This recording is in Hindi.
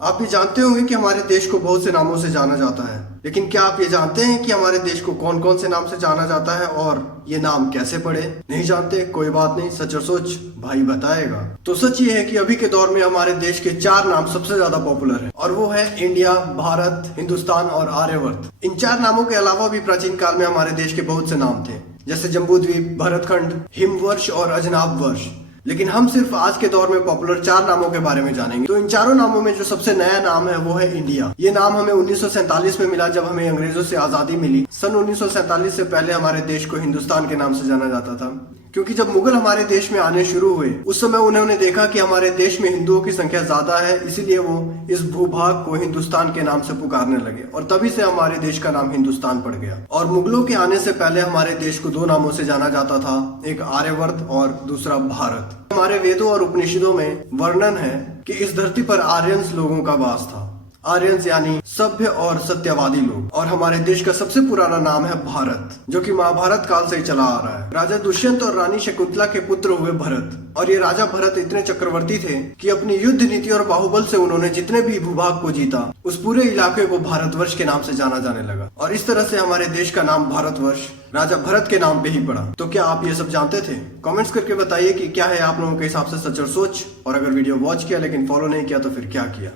आप भी जानते होंगे कि हमारे देश को बहुत से नामों से जाना जाता है, लेकिन क्या आप ये जानते हैं कि हमारे देश को कौन कौन से नाम से जाना जाता है और ये नाम कैसे पड़े? नहीं जानते? कोई बात नहीं, सच और सोच भाई बताएगा। तो सच ये है कि अभी के दौर में हमारे देश के 4 नाम सबसे ज्यादा पॉपुलर है और वो है इंडिया, भारत, हिंदुस्तान और आर्यवर्त। इन 4 नामों के अलावा भी प्राचीन काल में हमारे देश के बहुत से नाम थे, जैसे जम्बूद्वीप, भरतखंड, हिमवर्ष और अजनाब वर्ष। लेकिन हम सिर्फ आज के दौर में पॉपुलर 4 नामों के बारे में जानेंगे। तो इन चारों नामों में जो सबसे नया नाम है वो है इंडिया। ये नाम हमें 1947 में मिला, जब हमें अंग्रेजों से आजादी मिली। सन 1947 से पहले हमारे देश को हिंदुस्तान के नाम से जाना जाता था, क्योंकि जब मुगल हमारे देश में आने शुरू हुए उस समय उन्होंने देखा कि हमारे देश में हिंदुओं की संख्या ज्यादा है, इसीलिए वो इस भूभाग को हिंदुस्तान के नाम से पुकारने लगे और तभी से हमारे देश का नाम हिंदुस्तान पड़ गया। और मुगलों के आने से पहले हमारे देश को 2 नामों से जाना जाता था, एक आर्यवर्त और दूसरा भारत। हमारे वेदों और उपनिषदों में वर्णन है कि इस धरती पर आर्यंस लोगों का वास था। आर्यंस यानी सभ्य और सत्यवादी लोग। और हमारे देश का सबसे पुराना नाम है भारत, जो कि महाभारत काल से ही चला आ रहा है। राजा दुष्यंत और रानी शकुंतला के पुत्र हुए भरत, और ये राजा भरत इतने चक्रवर्ती थे कि अपनी युद्ध नीति और बाहुबल से उन्होंने जितने भी भूभाग को जीता, उस पूरे इलाके को भारतवर्ष के नाम से जाना जाने लगा। और इस तरह से हमारे देश का नाम भारतवर्ष राजा भरत के नाम पे ही पड़ा। तो क्या आप ये सब जानते थे? कमेंट्स करके बताइए कि क्या है आप लोगों के हिसाब से सच और सोच। और अगर वीडियो वॉच किया लेकिन फॉलो नहीं किया तो फिर क्या किया।